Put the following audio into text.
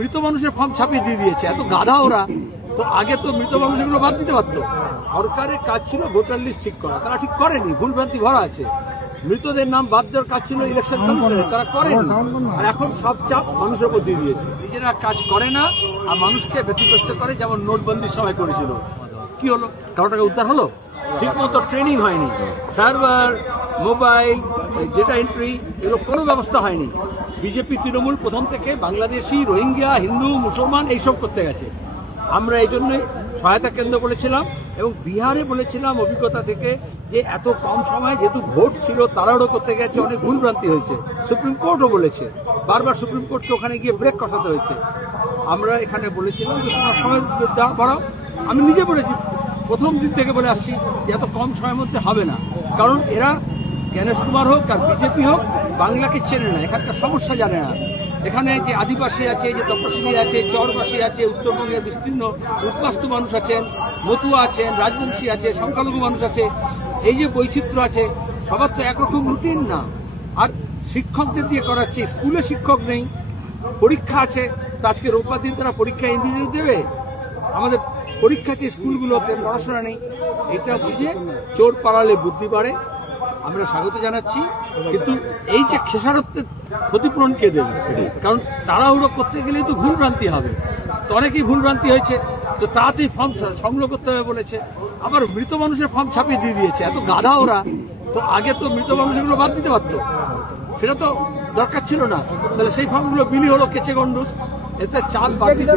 মৃত মানুষের ফর্ম ছাপিয়ে দিয়ে দিয়েছে, এত গাধা ওরা। তো আগে তো মৃত মানুষগুলো বাদ দিতে পারতো। সরকারের কাজ ছিল ভোটার লিস্ট ঠিক করা, তারা ঠিক করেনি, ভুলভ্রান্তি ভরা আছে। মৃতদের নাম বাদ দেওয়ার কাজ ছিল ইলেকশন কমিশনের, তারা করেনি। আর এখন সব চাপ মানুষের উপর দিয়ে দিয়েছে, নিজেরা কাজ করে না আর মানুষকে ব্যতিগ্রস্ত করে, যেমন নোটবন্দির সময় করেছিল। কি হলো? ১৩ টাকা উদ্ধার হলো? ঠিক মতো ট্রেনিং হয়নি, সার্ভার, মোবাইল, ডেটা এন্ট্রি, এগুলো কোনো ব্যবস্থা হয়নি। বিজেপি তৃণমূল প্রথম থেকে বাংলাদেশি, রোহিঙ্গা, হিন্দু, মুসলমান এইসব করতে গেছে। আমরা এই জন্যই সহায়তা কেন্দ্র বলেছিলাম এবং বিহারে বলেছিলাম অভিজ্ঞতা থেকে যে এত কম সময় যেহেতু ভোট ছিল তাড়াহুড়ো করতে গেছে, অনেক ভুলভ্রান্তি হয়েছে। সুপ্রিম কোর্টও বলেছে, বারবার সুপ্রিম কোর্টকে ওখানে গিয়ে ব্রেক কষাতে হয়েছে। আমরা এখানে বলেছিলাম যে তোমার সময় বাড়াও। আমি নিজে বলেছি, প্রথম দিন থেকে বলে আসছি যে এত কম সময়ের মধ্যে হবে না, কারণ এরা গণেশ কুমার হোক আর বিজেপি হোক বাংলাকে চেনে না, এখানকার সমস্যা জানে না। এখানে যে আদিবাসী আছে, যে তপশিলি আছে, চরবাসী আছে, উত্তরবঙ্গের বিস্তীর্ণ উদ্বাস্তু মানুষ আছেন, মতুয়া আছেন, রাজবংশী আছে, সংখ্যালঘু মানুষ আছে, এই যে বৈচিত্র্য আছে, সবার তো একরকম রুটিন না। আর শিক্ষকদের দিয়ে করাচ্ছে, স্কুলে শিক্ষক নেই, পরীক্ষা আছে, তো আজকে রোববার দিন তারা পরীক্ষা ইংরেজি দেবে। আমাদের পরীক্ষা আছে স্কুলগুলোতে, পড়াশোনা নেই। এটা বুঝে চোর পালালে বুদ্ধি বাড়ে, আমরা স্বাগত জানাচ্ছি। কিন্তু এই যে খেসারতের ক্ষতিপূরণ কে দেবে? কারণ তাড়াহুড়ো করতে গেলেই তো ভুলভ্রান্তি হবে, তো অনেকেই ভুলভ্রান্তি হয়েছে, তো তাড়াতাড়ি ফর্ম সংগ্রহ করতে হবে বলেছে। আবার মৃত মানুষের ফর্ম ছাপিয়ে দিয়ে দিয়েছে, এত গাধা ওরা। তো আগে তো মৃত মানুষগুলো বাদ দিতে পারতো, সেটা তো দরকার ছিল না। তাহলে সেই ফর্মগুলো বিলি হলো কেচে গন্ডুস, এতে চাল বাদ দিতে